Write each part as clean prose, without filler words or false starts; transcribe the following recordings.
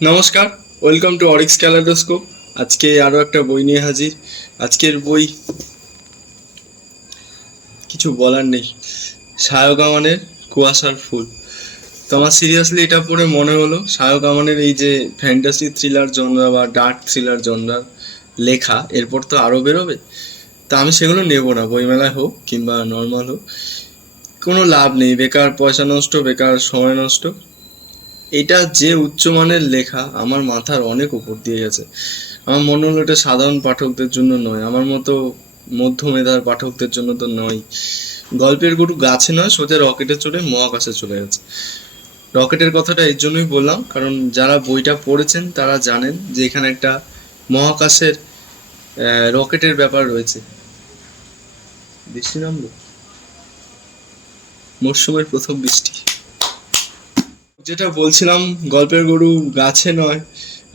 নমস্কার, welcome to Orix ক্যালেডোস্কোপ। আজকে আরও একটা বই নিয়ে হাজির। আজকের বই কিছু বলার নেই, সায়ক আমানের কুয়াশার ফুল। তো আমার সিরিয়াসলি এটা পড়ে মনে হলো সায়ক আমানের এই যে ফ্যান্টাসি থ্রিলার জনরা বা ডার্ক থ্রিলার জনরার লেখা এরপর তো আরও বেরোবে। তা আমি সেগুলো নেব না, বইমেলায় হোক কিংবা নর্মাল হোক, কোনো লাভ নেই, বেকার পয়সা নষ্ট, বেকার সময় নষ্ট। এটা যে উচ্চমানের লেখা আমার মাথার অনেক উপর দিয়ে গেছে। আমার মনে হলো এটা সাধারণ পাঠকদের জন্য নয়, আমার মতো মধ্যমেধার পাঠকদের জন্য তো নয়। গল্পের গরু গাছে নয়, সোজা রকেটে চড়ে মহাকাশে চলে গেছে। রকেটের কথাটা এর জন্যই বললাম কারণ যারা বইটা পড়েছেন তারা জানেন যে এখানে একটা মহাকাশের রকেটের ব্যাপার রয়েছে। বৃষ্টি নামলো, মরশুমের প্রথম বৃষ্টি। যেটা বলছিলাম, গল্পের গরু গাছে নয়,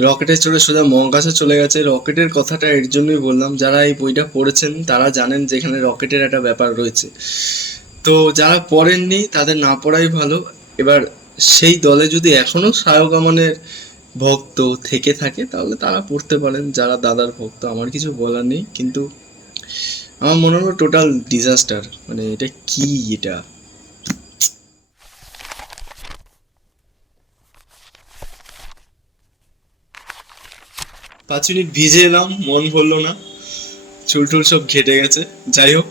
রকেটে চড়ে সোজা মহাকাশে চলে গেছে। রকেটের কথাটা এর জন্যই বললাম, যারা এই বইটা পড়েছেন তারা জানেন যে এখানে রকেটের একটা ব্যাপার রয়েছে। তো যারা পড়েননি তাদের না পড়াই ভালো। এবার সেই দলে যদি এখনো সায়ক আমানের ভক্ত থেকে থাকে তাহলে তারা পড়তে পারেন, যারা দাদার ভক্ত। আমার কিছু বলার নেই, কিন্তু আমার মনে হলো টোটাল ডিজাস্টার। মানে এটা কি, এটা 5 মিনিট ভিজে এলাম, মন ভরলো না, চুল টুল সব ঘেটে গেছে। যাই হোক,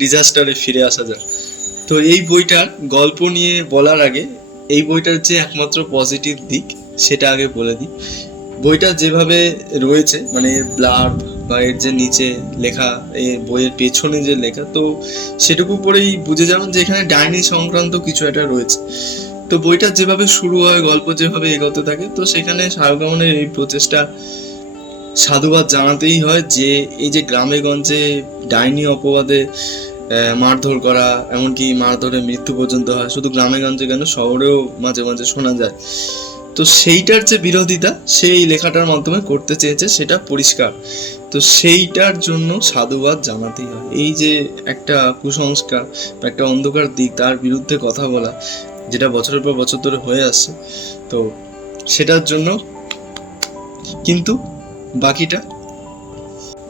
ডিজাস্টারে ফিরে আসা যাক। তো এই বইটার গল্প নিয়ে বলার আগে এই বইটার যে একমাত্র পজিটিভ দিক সেটা আগে বলে দিই। বইটা যেভাবে রয়েছে, মানে এর ব্লার্ব বা এর যে নিচে লেখা, এই বইয়ের পেছনে যে লেখা, তো সেটুকু পরেই বুঝে যাবেন যে এখানে ডাইনি সংক্রান্ত কিছু একটা রয়েছে। তো বইটা যেভাবে শুরু হয়, গল্প যেভাবে এগোতে থাকে, তো সেখানে শাহরুখ খানের এই প্রচেষ্টা সাধুবাদ জানাতেই হয় যে এই যে গ্রামে গঞ্জে ডাইনি অপবাদে মারধর করা, এমনকি মারধরে মৃত্যু পর্যন্ত হয়, শুধু গ্রামে গঞ্জে কেন, শহরেও মাঝে মাঝে শোনা যায়। তো সেইটার যে বিরোধিতা সেই লেখাটার মাধ্যমে করতে চেয়েছে, সেটা পরিষ্কার। তো সেইটার জন্য সাধুবাদ জানাতেই হয়। এই যে একটা কুসংস্কার বা একটা অন্ধকার দিক, তার বিরুদ্ধে কথা বলা, যেটা বছরের পর বছর ধরে হয়ে আসছে, তো সেটার জন্য। কিন্তু বাকিটা,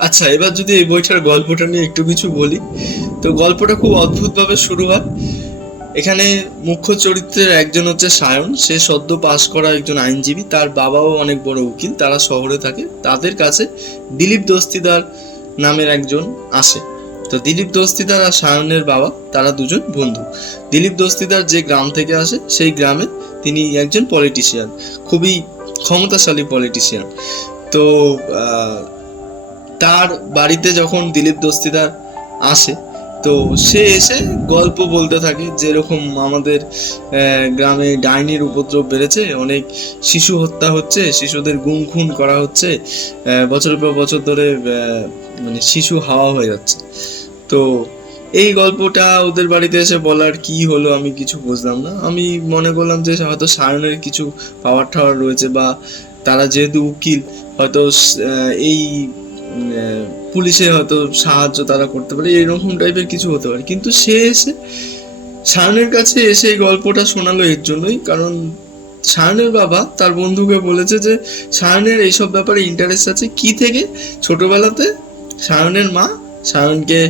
আচ্ছা, এবার যদি এই বইটার গল্পটা নিয়ে একটু কিছু বলি, তো গল্পটা খুব অদ্ভুতভাবে শুরু হয়। এখানে মুখ্য চরিত্রের একজন হচ্ছে সায়ন, সে সদ্য পাশ করা একজন আইনজীবী, তার বাবাও অনেক বড় উকিল, তারা শহরে থাকে। তাদের কাছে দিলীপ দস্তিদার নামের একজন আসে। তো দিলীপ দস্তিদার আর সায়নের বাবা তারা দুজন বন্ধু। দিলীপ দস্তিদার যে গ্রাম থেকে আসে সেই গ্রামে তিনি একজন পলিটিশিয়ান, খুবই ক্ষমতাশালী পলিটিশিয়ান। তো তার বাড়িতে যখন দিলীপ দস্তিদার আসে, তো সে এসে গল্প বলতে থাকে যেরকম আমাদের গ্রামে ডাইনির উপদ্রব বেড়েছে, অনেক শিশু হত্যা হচ্ছে, শিশুদের গুম খুন করা হচ্ছে, বছরের পর বছর ধরে মানে শিশু হাওয়া হয়ে যাচ্ছে। তো এই গল্পটা ওদের বাড়িতে এসে বলার কি হলো আমি কিছু বুঝলাম না। আমি মনে করলাম যে হয়তো সায়নের কিছু পাওয়ার টাওয়ার রয়েছে, বা তারা যেহেতু উকিল, হয়তো এই পুলিশে হয়তো সাহায্য তারা করতে পারে, এরকম টাইপের কিছু হতে পারে। কিন্তু সে এসে সায়নের কাছে এসে এই গল্পটা শোনালো এর জন্যই, কারণ সায়নের বাবা তার বন্ধুকে বলেছে যে সায়নের এইসব ব্যাপারে ইন্টারেস্ট আছে। কি থেকে? ছোটবেলাতে সায়নের মা সায়নকে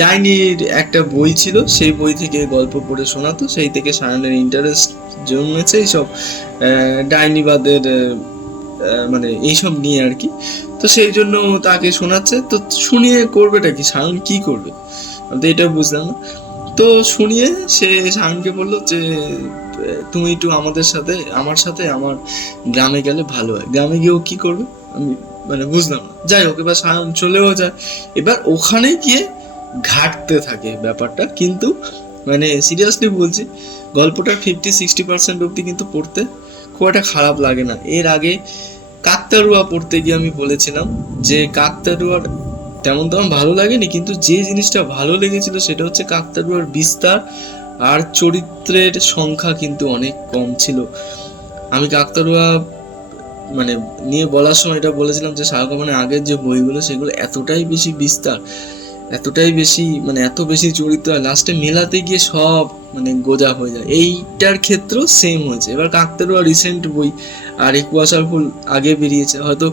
ডাইনির একটা বই ছিল, সেই বই থেকে গল্প পড়ে শোনাতো, সেই থেকে সায়নের ইন্টারেস্ট জন্মেছে এইসব ডাইনিবাদের, মানে এইসব নিয়ে আর কি। তো সেই জন্য তাকে শোনাচ্ছে। তো শুনিয়ে করবেটা কি, সায়ন কি করবে, আমি তো এটা বুঝলাম না। তো শুনিয়ে সে সায়নকে বললো যে তুমি একটু আমাদের সাথে, আমার সাথে আমার গ্রামে গেলে ভালো হয়। গ্রামে গিয়েও কি করবে আমি মানে বুঝলাম না। যাই হোক, এবার সায়ন চলেও যায়। এবার ওখানে গিয়ে ঘাটতে থাকে ব্যাপারটা, কিন্তু মানে সিরিয়াসলি বলছি, গল্পটার 50-60% অব্দি কিন্তু পড়তে খুব একটা খারাপ লাগে না। এর আগে কাকতাড়ুয়া পড়তে গিয়ে আমি বলেছিলাম যে কাকতাড়ুয়ার তেমন তেমন ভালো লাগেনি, কিন্তু যে জিনিসটা ভালো লেগেছিল সেটা হচ্ছে কাকতাড়ুয়ার বিস্তার আর চরিত্রের সংখ্যা কিন্তু অনেক কম ছিল। আমি কাকতাড়ুয়া মানে নিয়ে বলার সময় এটা বলেছিলাম যে শাহরুখ খানের আগের যে বইগুলো সেগুলো এতটাই বেশি বিস্তার, এতটাই বেশি, মানে এত বেশি জড়িত হয়, লাস্টে মেলাতে গিয়ে সব মানে গোজা হয়ে যায়। এইটার ক্ষেত্রেও সেম হয়েছে। এবার কাকতাড়ুয়া রিসেন্ট বই, আর এই কুয়াশার ফুল আগে বেরিয়েছে, হয়তো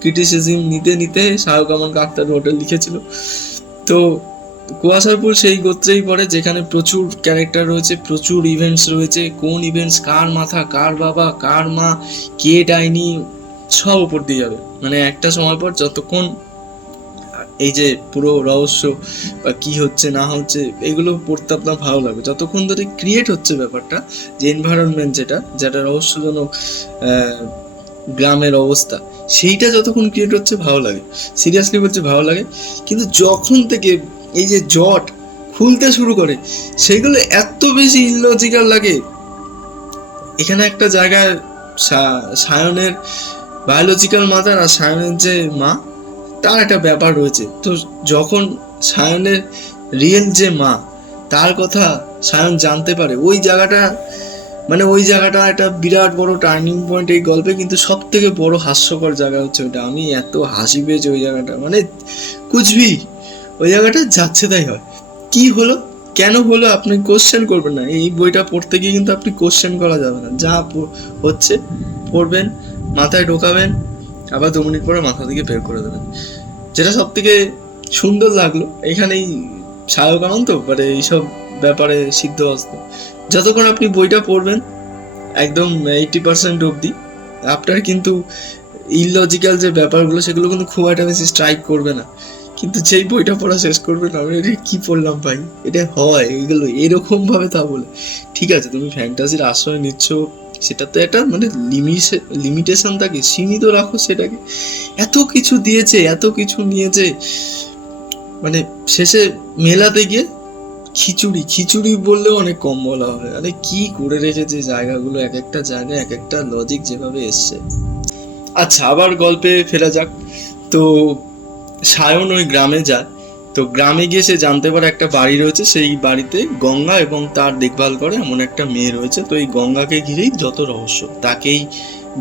ক্রিটিসিজম নিতে নিতে শাহরুখ আমান কাকতাড়ুয়াটা লিখেছিল। তো কুয়াশার ফুল সেই গোত্রেই পড়ে যেখানে প্রচুর ক্যারেক্টার রয়েছে, প্রচুর ইভেন্টস রয়েছে, কোন ইভেন্টস, কার মাথা, কার বাবা, কার মা, কে ডাইনি, সব উপর দিয়ে যাবে। মানে একটা সময় পর যতক্ষণ এই যে পুরো রহস্য বা কি হচ্ছে না হচ্ছে এগুলো পড়তে আপনার ভালো লাগবে, যতক্ষণ ধরে ক্রিয়েট হচ্ছে ব্যাপারটা, যে এনভায়রনমেন্ট যেটা রহস্যজনক গ্রামের অবস্থা, সেইটা যতক্ষণ ক্রিয়েট হচ্ছে ভালো লাগে, সিরিয়াসলি বলছে ভালো লাগে। কিন্তু যখন থেকে এই যে জট খুলতে শুরু করে, সেগুলো এত বেশি ইললজিক্যাল লাগে। এখানে একটা জায়গায় সায়নের বায়োলজিক্যাল মাদার আর সায়নের যে মা, তার একটা ব্যাপার রয়েছে। তো যখন সায়নের রিয়েল যে মা, তার কথা সায়ন জানতে পারে, ওই জায়গাটা মানে ওই জায়গাটা একটা বিরাট বড় টার্নিং পয়েন্ট এই গল্পে। কিন্তু সব থেকে বড় হাস্যকর জায়গা হচ্ছে ওটা, আমি এত হাসি পেয়েছি ওই জায়গাটা, মানে কুচবি ওই জায়গাটা যাচ্ছে তাই হয়। কি হলো, কেন হলো, আপনি কোশ্চেন করবেন না। এই বইটা পড়তে গিয়ে কিন্তু আপনি কোশ্চেন করা যাবে না, যা হচ্ছে পড়বেন, মাথায় ঢোকাবেন, আবার 2 মিনিট পরে মাথা থেকে বের করে দেবেন। যেটা সব থেকে সুন্দর লাগলো এখানেই শাহরুখ আনন্দ মানে এইসব ব্যাপারে সিদ্ধহস্ত। যতক্ষণ আপনি বইটা পড়বেন একদম 80% অবধি, আপনার কিন্তু ইললজিক্যাল যে ব্যাপারগুলো সেগুলো কিন্তু খুব একটা বেশি স্ট্রাইক করবে না। কিন্তু যেই বইটা পড়া শেষ করবে না, আমি এটা কি পড়লাম ভাই, এটা হয় এগুলো এরকম ভাবে, তা বলে ঠিক আছে তুমি ফ্যান্টাসির আশ্রয় নিচ্ছ, সেটা তো একটা মানে লিমিটেশন থাকে, সীমিত রাখো সেটাকে। এত কিছু দিয়েছে, এত কিছু নিয়েছে, মানে শেষে মেলাতে গিয়ে খিচুড়ি বললেও অনেক কম বলা হবে। আরে কি করে রেখেছে জায়গাগুলো, এক একটা জায়গায় এক একটা লজিক যেভাবে এসছে। আচ্ছা, আবার গল্পে ফেরা যাক। তো সায়ন ওই গ্রামে যায়। তো গ্রামে গিয়ে সে জানতে পারে একটা বাড়ি রয়েছে, সেই বাড়িতে গঙ্গা এবং তার দেখভাল করে এমন একটা মেয়ে রয়েছে। তো এই গঙ্গাকে ঘিরেই যত রহস্য, তাকেই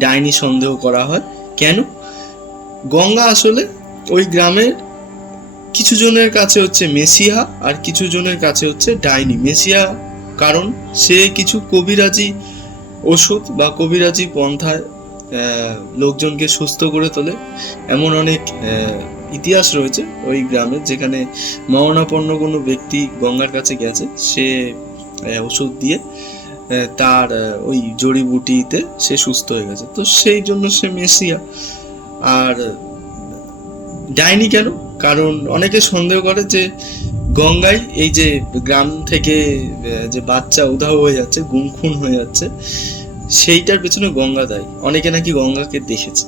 ডাইনি সন্দেহ করা হয়। কেন? গঙ্গা আসলে ওই গ্রামের কিছু জনের কাছে হচ্ছে মেসিয়া, আর কিছু জনের কাছে হচ্ছে ডাইনি। মেসিয়া কারণ সে কিছু কবিরাজি ওষুধ বা কবিরাজি পন্থায় লোকজনকে সুস্থ করে তোলে। এমন অনেক ইতিহাস রয়েছে ওই গ্রামের, যেখানে মরণাপন্ন কোনো ব্যক্তি গঙ্গার কাছে গেছে, সে ওষুধ দিয়ে তার ওই জড়িবুটিতে সে সুস্থ হয়ে গেছে। তো সেই জন্য সে মেসিয়া। আর ডাইনি কেন? কারণ অনেকে সন্দেহ করে যে গঙ্গায় এই যে গ্রাম থেকে যে বাচ্চা উধাও হয়ে যাচ্ছে, গুম খুন হয়ে যাচ্ছে, সেইটার পেছনে গঙ্গা দায়ী। অনেকে নাকি গঙ্গাকে দেখেছে।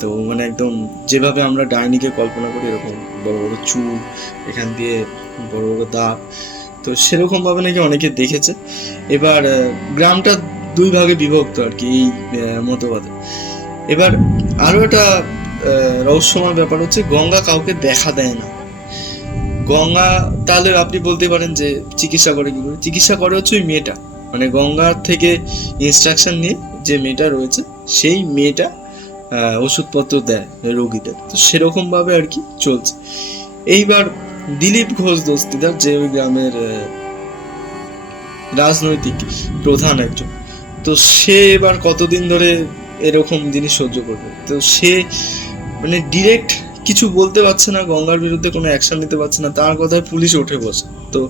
তো মানে একদম যেভাবে আমরা ডাইনিকে কল্পনা করি, এরকম বড় বড় চুল, এখান দিয়ে বড় বড় দাঁত, তো সেরকম ভাবে নাকি অনেকে দেখেছে। এবার গ্রামটা 2 ভাগে বিভক্ত আর কি এই মতবাদে। এবার আরো একটা রহস্যময় ব্যাপার হচ্ছে, গঙ্গা কাউকে দেখা দেয় না। গঙ্গা, তাহলে আপনি বলতে পারেন যে চিকিৎসা করে কি করে? চিকিৎসা করে হচ্ছে ওই মেয়েটা, মানে গঙ্গার থেকে ইনস্ট্রাকশন নিয়ে যে মেয়েটা রয়েছে, সেই মেয়েটা ওষুধপত্র দেয় রোগীদের। তো সেরকম ভাবে আর কি চলছে। এইবার দিলীপ ঘোষ দস্তিদার, যে ওই গ্রামের রাজনৈতিক প্রধান একজন, তো সে এবার কতদিন ধরে এরকম জিনিস সহ্য করবে? তো সে মানে ডিরেক্ট কিছু বলতে পারছে না, গঙ্গার বিরুদ্ধে কোনো অ্যাকশন নিতে পারছে না, তার কথায় পুলিশ উঠে বসে। তো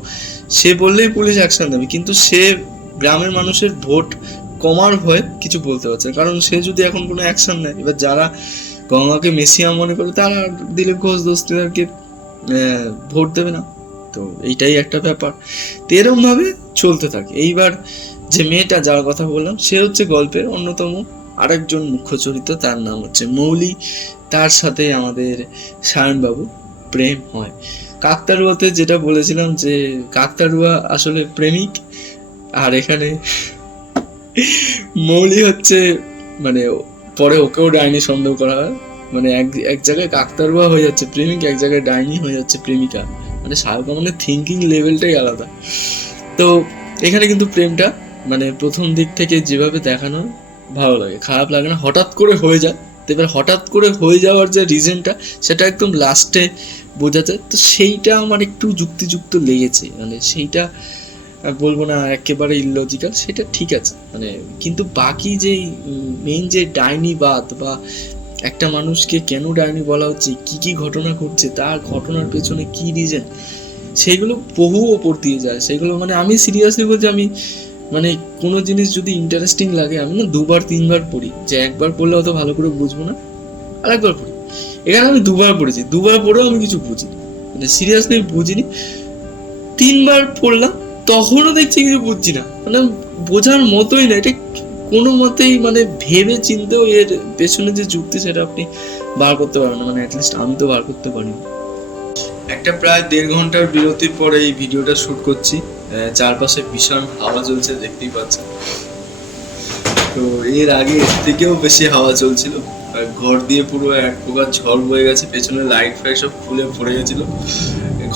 সে বললেই পুলিশ অ্যাকশন নেবে, কিন্তু সে গ্রামের মানুষের ভোট কমার ভয়ে কিছু বলতে পারছে না। কারণ সে যদি এখন কোনো অ্যাকশন নেয়, এবার যারা গঙ্গাকে মেসিয়া মনে করে তারা দিলীপ ঘোষ দস্তিদারকে ভোট দেবে না। তো এইটাই একটা ব্যাপার। তো এরকম ভাবে চলতে থাকে। এইবার যে মেয়েটা যার কথা বললাম, সে হচ্ছে গল্পের অন্যতম আরেকজন মুখ্য চরিত্র, তার নাম হচ্ছে মৌলি। তার সাথে আমাদের সায়নবাবু প্রেম হয়। কাকতাড়ুয়াতে যেটা বলেছিলাম যে কাকতাড়ুয়া আসলে প্রেমিক, আর এখানে মৌলি হচ্ছে মানে পরে ওকেও ডাইনি সন্দেহ করা হয়। মানে এক জায়গায় কাকতাড়ুয়া হয়ে যাচ্ছে প্রেমিক, এক জায়গায় ডাইনি হয়ে যাচ্ছে প্রেমিকা। মানে শাহরুখ খানের থিঙ্কিং লেভেলটাই আলাদা। তো এখানে কিন্তু প্রেমটা মানে প্রথম দিক থেকে যেভাবে দেখানো ভালো লাগে, খারাপ লাগে না, হঠাৎ করে হয়ে যায়। তো এবার হঠাৎ করে হয়ে যাওয়ার যে রিজনটা সেটা একদম লাস্টে বোঝা যায়। তো সেইটা আমার একটু যুক্তিযুক্ত লেগেছে, মানে সেইটা বলবো না একেবারে ইললজিক্যাল, সেটা ঠিক আছে মানে। কিন্তু বাকি যেই মেইন যে ডাইনিবাদ বা একটা মানুষকে কেন ডাইনি বলা হচ্ছে, কি কি ঘটনা ঘটছে, তার ঘটনার পেছনে কি রিজন, সেগুলো বহু ওপর দিয়ে যায় সেগুলো। মানে আমি সিরিয়াসলি বলছি, আমি মানে কোনো জিনিস যদি ইন্টারেস্টিং লাগে আমি না 2-3বার পড়ি, যে একবার পড়লে অত ভালো করে বুঝবো না, আর একবার পড়ি। এখানে আমি 2বার পড়েছি, 2বার পড়েও আমি কিছু বুঝিনি, মানে সিরিয়াসলি বুঝিনি। 3বার পড়লাম, তখনও দেখছি কিছু বুঝছি না, মানে বোঝার মতোই না এটা কোনো মতেই, মানে ভেবে চিন্তেও এর পেছনে যে যুক্তি সেটা আপনি বার করতে পারবেন না, মানে অ্যাটলিস্ট আমি তো বার করতে পারিনি। একটা প্রায় 1.5 ঘন্টার বিরতির পরে এই ভিডিওটা শুট করছি। চারপাশে ভীষণ হাওয়া চলছে, দেখতেই পাচ্ছেন। তো এর আগে এর থেকেও বেশি হাওয়া চলছিল, আর ঘর দিয়ে পুরো এক প্রকার ঝড় বয়ে গেছে, পেছনে লাইট ফাইট সব খুলে পড়ে গেছিল।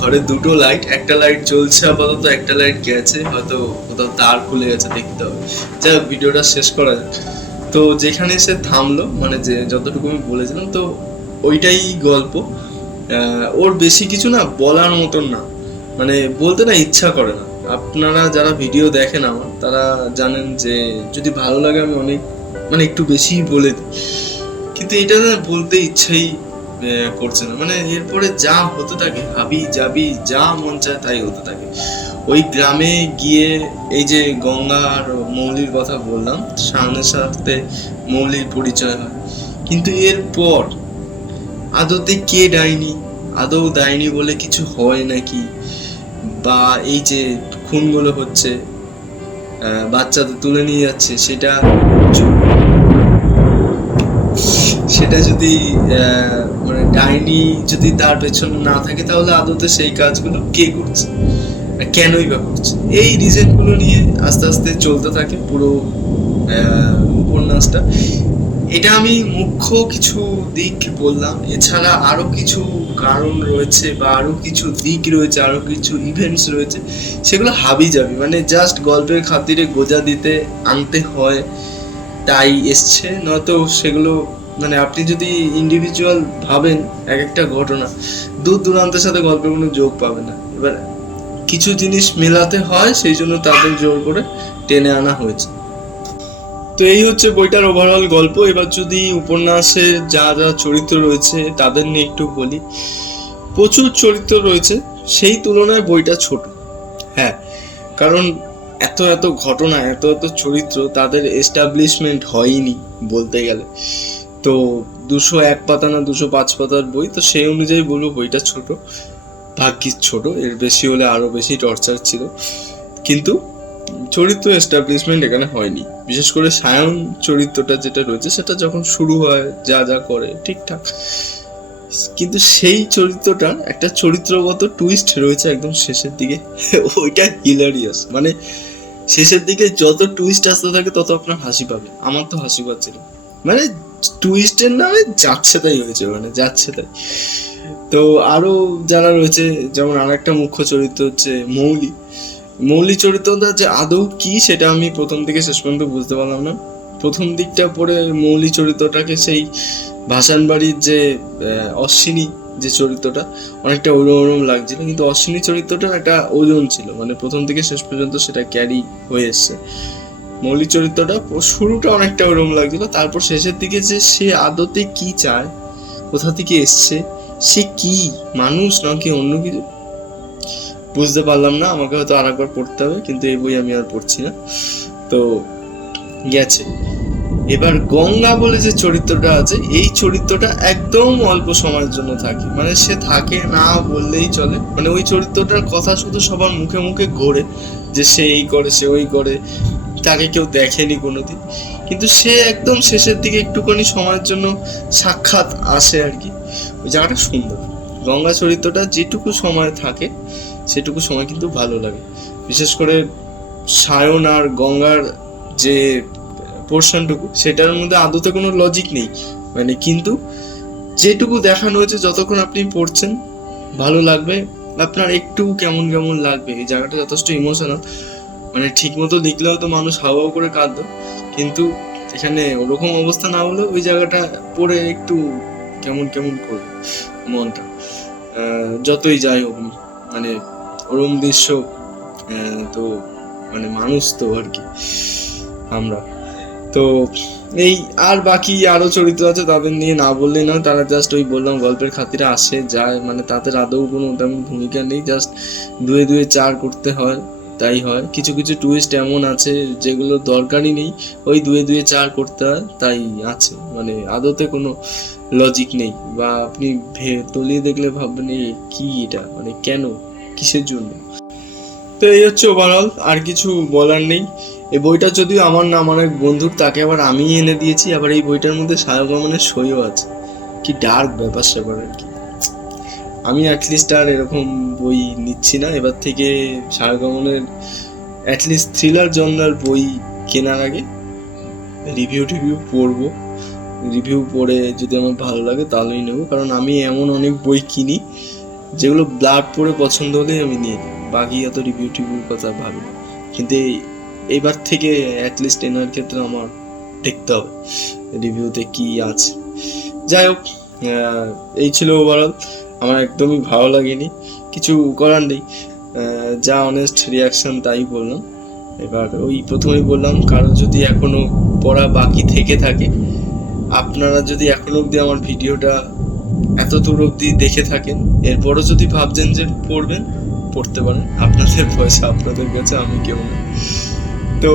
ঘরে 2টো লাইট, একটা লাইট জ্বলছে আপাতত, একটা লাইট গেছে, হয়তো কোথাও তার খুলে গেছে, দেখতে হবে। যা ভিডিওটা শেষ করা যায়। তো যেখানে সে থামলো, মানে যে যতটুকু আমি বলেছিলাম, তো ওইটাই গল্প। ওর বেশি কিছু না বলার মতন না, মানে বলতে না ইচ্ছা করে না। আপনারা যারা ভিডিও দেখেন আমার, তারা জানেন যে যদি ভালো লাগে আমি অনেক মানে একটু বেশি বলে দিই, কিন্তু এটা না বলতে ইচ্ছাই করছে না। মানে এরপরে যা হতে থাকে, হাবি যাবি যা মন চায় তাই হতে থাকে। ওই গ্রামে গিয়ে এই যে গঙ্গা আর মৌলির কথা বললাম, সামনের সাথে মৌলির পরিচয় হয়, কিন্তু এরপর আদতে কে ডাইনি, আদৌ ডাইনি বলে কিছু হয় নাকি, বা এই যে খুনগুলো হচ্ছে, বাচ্চাদের তুলে নিয়ে যাচ্ছে, সেটা যদি মানে ডাইনি যদি তার পেছনে না থাকে, তাহলে আদতে সেই কাজগুলো কে করছে, কেনই বা করছে, এই রিজনগুলো নিয়ে আস্তে আস্তে চলতে থাকে পুরো উপন্যাসটা। এটা আমি মুখ্য কিছু দিক বললাম, এছাড়া আরো কিছু কারণ রয়েছে বা আরো কিছু দিক রয়েছে, আরো কিছু ইভেন্টস রয়েছে, সেগুলো হাবি যাবি, মানে জাস্ট গল্পের খাতিরে গোজা দিতে আনতে হয় তাই এসছে, নয়তো সেগুলো মানে আপনি যদি ইন্ডিভিজুয়াল ভাবেন এক একটা ঘটনা, দূর দূরান্তের সাথে গল্পের কোনো যোগ পাবে না। এবার কিছু জিনিস মেলাতে হয়, সেই জন্য তাদের জোর করে টেনে আনা হয়েছে। তো এই হচ্ছে বইটার ওভারঅল গল্প। এবার যদি উপন্যাসে যা যা চরিত্র রয়েছে তাদের নিয়ে একটু বলি। প্রচুর চরিত্র রয়েছে, সেই তুলনায় বইটা ছোট। হ্যাঁ, কারণ এত এত ঘটনা, এত এত চরিত্র, তাদের এস্টাবলিশমেন্ট হয়নি বলতে গেলে। তো 201 পাতা না 205 পাতার বই, তো সেই অনুযায়ী বলবো বইটা ছোট, ভাগ্যিস ছোট, এর বেশি হলে আরো বেশি টর্চার ছিল। কিন্তু চরিত্র এস্টাবলিশমেন্ট এখানে হয়নি, বিশেষ করে সায়ন চরিত্রটা যেটা রয়েছে সেটা যখন শুরু হয় যা যা করে ঠিকঠাক, কিন্তু সেই চরিত্রটার একটা চরিত্রগত টুইস্ট রয়েছে একদম শেষের দিকে, ওইটা হিলারিয়াস। মানে শেষের দিকে যত টুইস্ট আসতে থাকে তত আপনার হাসি পাবে, আমার তো হাসি পাচ্ছিল, মানে টুইস্টের নামে যাচ্ছে তাই হয়েছে, মানে যাচ্ছে তাই। তো আরো যারা রয়েছে, যেমন আর একটা মুখ্য চরিত্র হচ্ছে মৌলি চরিত্রটা যে আদৌ কি সেটা আমি প্রথম থেকে শেষ পর্যন্ত বুঝতে পারলাম না। প্রথম দিকটা পরে মৌলি চরিত্রটাকে সেই ভাসান বাড়ির যে অশ্বিনী যে চরিত্রটা অনেকটা ওরম লাগছিল, কিন্তু অশ্বিনী চরিত্রটার একটা ওজন ছিল, মানে প্রথম থেকে শেষ পর্যন্ত সেটা ক্যারি হয়ে এসছে। মৌলি চরিত্রটা শুরুটা অনেকটা ওরম লাগছিল, তারপর শেষের দিকে যে সে আদতে কি চায়, কোথা থেকে এসছে, সে কি মানুষ নাকি অন্য কিছু বুঝতে পারলাম না। আমাকে হয়তো আর একবার পড়তে হবে, কিন্তু এই বই আমি আর পড়ছি না। তো গেছে। এবার গঙ্গা বলে যে চরিত্রটা আছে, এই চরিত্রটা একদম অল্প সময়ের জন্য থাকে, মানে সে থাকে না বললেই চলে। মানে ওই চরিত্রটার কথা শুধু সবার মুখে মুখে ঘোরে যে সে এই করে, সে ওই করে, তাকে কেউ দেখেনি কোনোদিন, কিন্তু সে একদম শেষের দিকে একটুখানি সময়ের জন্য সাক্ষাৎ আসে আর কি। ওই জায়গাটা সুন্দর। গঙ্গা চরিত্রটা যেটুকু সময় থাকে সেটুকু সময় কিন্তু ভালো লাগে। বিশেষ করে সায়ন আর গঙ্গার যে পোর্শনটুকু, সেটার মধ্যে আদতে কোনো লজিক নেই, মানে কিন্তু যেটুকু দেখানো হয়েছে, যতক্ষণ আপনি পড়ছেন ভালো লাগবে, আপনার একটু কেমন কেমন লাগবে। এই জায়গাটা যথেষ্ট ইমোশনাল, মানে ঠিক মতো লিখলে হয়তো মানুষ হাওয়া করে কাঁদতো, কিন্তু এখানে ওরকম অবস্থা না হলেও ওই জায়গাটা পড়ে একটু কেমন কেমন করবে মনটা। যতই যাই হোক, মানে ওরম দৃশ্য, তো মানে মানুষ তো আর কি আমরা। তো এই আর বাকি আরো চরিত্র আছে, তাদের নিয়ে না বললেই না, তারা জাস্ট ওই বললাম গল্পের খাতিরে আসে যায়, মানে তাদের আদৌ কোনো তেমন ভূমিকা নেই, জাস্ট দুয়ে দুয়ে চার করতে হয় তাই হয়। কিছু কিছু টুইস্ট এমন আছে যেগুলো দরকারই নেই, ওই দুয়ে দুয়ে চার করতে হয় তাই আছে, মানে আদতে কোনো লজিক নেই, বা আপনি তলিয়ে দেখলে ভাববেন এই কি এটা, মানে কেন, কিসের জন্য। তো এই হচ্ছে ওভারঅল, আর কিছু বলার নেই। এই বইটা যদিও আমার না, আমার এক বন্ধুর, তাকে আবার আমি এনে দিয়েছি, আবার এই বইটার মধ্যে সায়ক রহমানের সইও আছে। কি ডার্ক ব্যাপার স্যাপার আর কি। আমি অ্যাটলিস্ট আর এরকম বই নিচ্ছি না এবার থেকে। সায়ক রহমানের অ্যাটলিস্ট থ্রিলার জনরার বই কেনার আগে রিভিউ পড়বো, রিভিউ পড়ে যদি আমার ভালো লাগে তাহলেই নেবো, কারণ আমি এমন অনেক বই কিনি যেগুলো ব্লাড পড়ে পছন্দ হলেই আমি নিয়ে নিই, বাকি এত রিভিউর কথা ভাবি না। কিন্তু এইবার থেকে অ্যাটলিস্ট এনার ক্ষেত্রে আমার দেখতে হবে রিভিউতে কি আছে। যাই হোক, এই ছিল ওভারঅল। আমার একদমই ভালো লাগেনি, কিছু করার নেই, যা অনেস্ট রিয়াকশন তাই বললাম। এবার ওই প্রথমেই বললাম, কারো যদি এখনো পড়া বাকি থেকে থাকে, আপনারা যদি এখনো অবধি আমার ভিডিওটা এত দূর অবধি দেখে থাকেন, এরপরও যদি ভাবছেন যে পড়বেন, পড়তে পারেন, আপনাদের পয়সা আপনাদের কাছে, আমি কেউ না। তো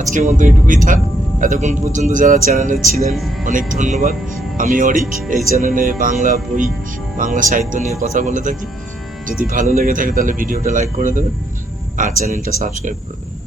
আজকের মতো এটুকুই থাক। এতক্ষণ পর্যন্ত যারা চ্যানেলে ছিলেন অনেক ধন্যবাদ। আমি অরিক, এই চ্যানেলে বাংলা বই, বাংলা সাহিত্য নিয়ে কথা বলে থাকি। যদি ভালো লেগে থাকে তাহলে ভিডিওটা লাইক করে দেবেন আর চ্যানেলটা সাবস্ক্রাইব করে দেবেন।